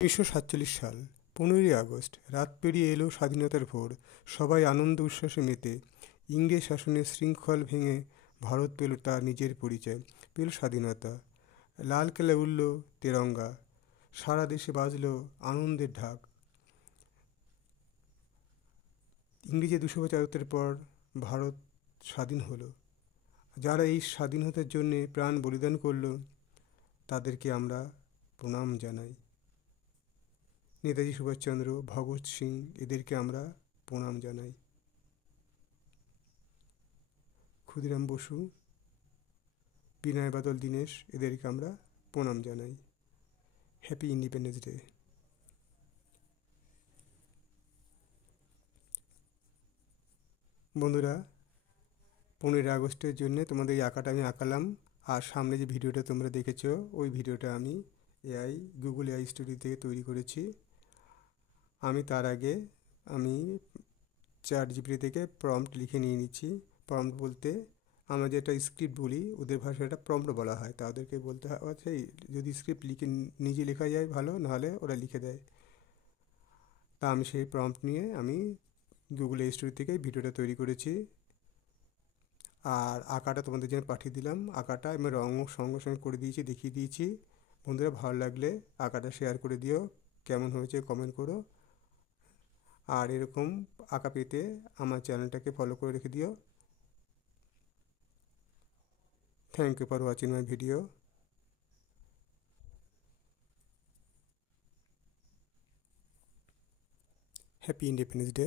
1947 সাল 15ই আগস্ট। রাত পেরিয়ে এলো স্বাধীনতার ভোর। সবাই আনন্দ উচ্ছ্বাসে মেতে। ইংরেজ শাসনের শৃঙ্খল ভেঙে ভারত পেল তার নিজের পরিচয়, পেল স্বাধীনতা। লালকেল্লা উড়ল তেরঙ্গা, সারা দেশে বাজল আনন্দের ঢাক। ইংরেজের 275 পর ভারত স্বাধীন হলো। যারা এই স্বাধীনতার জন্যে প্রাণ বলিদান করলো তাদেরকে আমরা প্রণাম জানাই। নেতাজি সুভাষচন্দ্র, ভগৎ সিং, এদেরকে আমরা প্রণাম জানাই। ক্ষুদিরাম বসু, বিনয় বাদল দীনেশ, এদেরকে আমরা প্রণাম জানাই। Happy independence day. বন্ধুরা, 15 আগস্টের জন্য তোমাদের এই আঁকাটা আমি আঁকালাম। আর সামনে যে ভিডিওটা তোমরা দেখেছো, ওই ভিডিওটা আমি গুগল এআই স্টুডিও থেকে তৈরি করেছি। আমি তার আগে চ্যাট জিপিটি থেকে প্রম্পট লিখে নিয়ে নিচ্ছি। প্রম্পট বলতে আমরা যেটা স্ক্রিপ্ট বলি, ওদের ভাষাটা প্রম্পট বলা হয়। তা ওদেরকে বলতে হয়, আচ্ছা যদি স্ক্রিপ্ট লিখে নিজে লেখা যায় ভালো, নাহলে ওরা লিখে দেয়। তা আমি সেই প্রম্পট নিয়ে গুগল এআই স্টুডিও থেকে ভিডিওটা তৈরি করেছি। আর আঁকাটা তোমাদের জন্য পাঠিয়ে দিলাম। আঁকাটা আমি রঙও সঙ্গে সঙ্গে করে দিয়েছি, দেখিয়ে দিয়েছি। বন্ধুরা, ভালো লাগলে আঁকাটা শেয়ার করে দিও, কেমন হয়েছে কমেন্ট করো। আর এরকম আঁকা পেতে আমার চ্যানেলটাকে ফলো করে রেখে দিও। Thank you for watching my video. Happy independence day.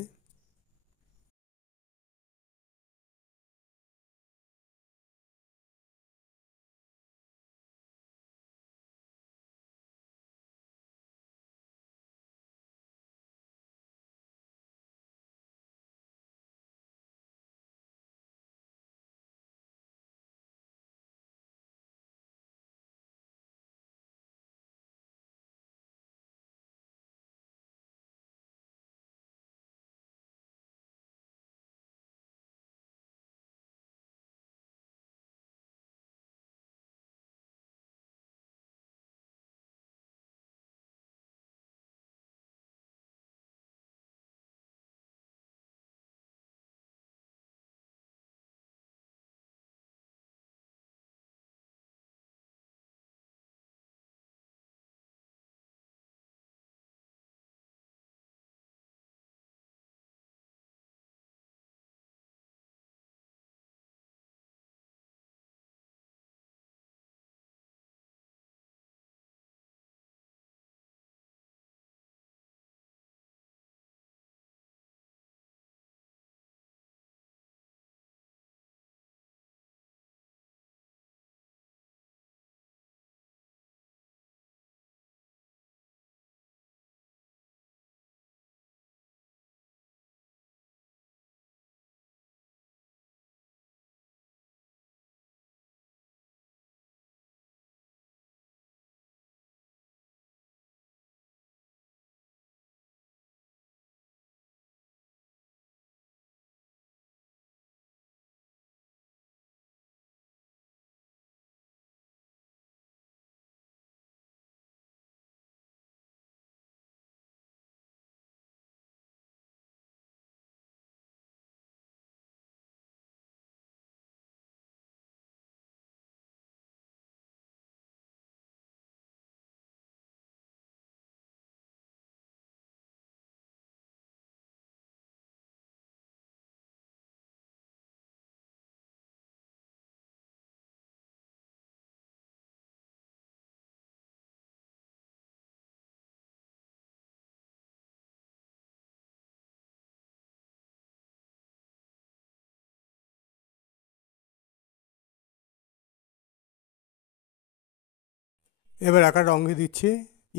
এবার আঁকার রঙ দিচ্ছি।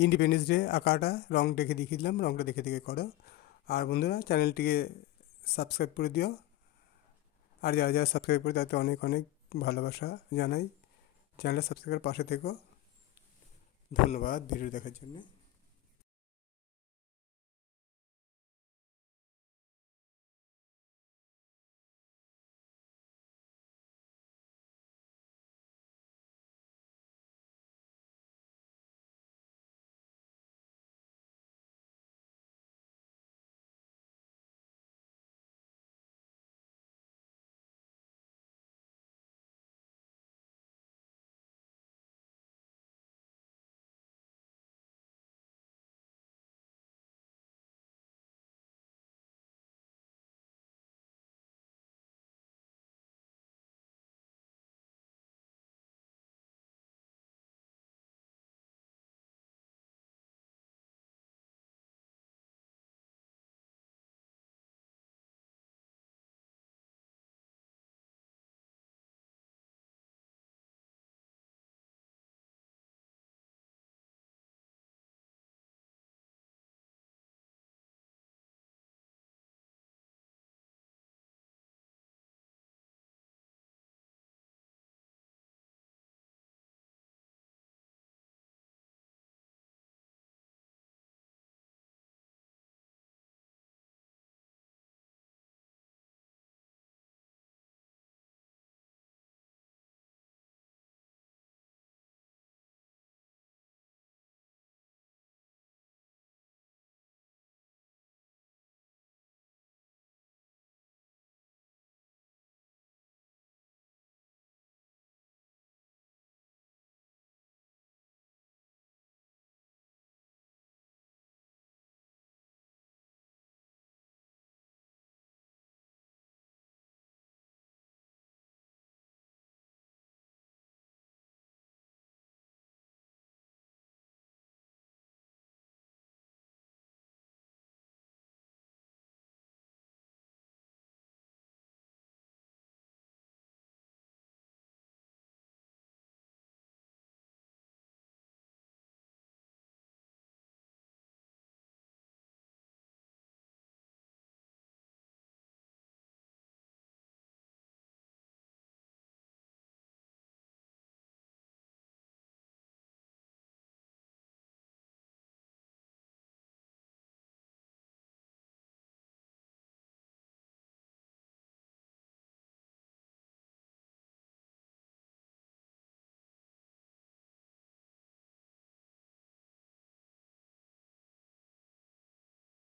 ইন্ডিপেন্ডেন্স ডে আঁকাটা রঙ দেখে দেখিয়ে দিলাম, রঙটা দেখে দেখে করো। আর বন্ধুরা, চ্যানেলটিকে সাবস্ক্রাইব করে দিও। আর যারা যারা সাবস্ক্রাইব করে তাতে অনেক অনেক ভালোবাসা জানাই। চ্যানেলটা সাবস্ক্রাইব করে পাশে থেকো। ধন্যবাদ ভিডিও দেখার জন্য।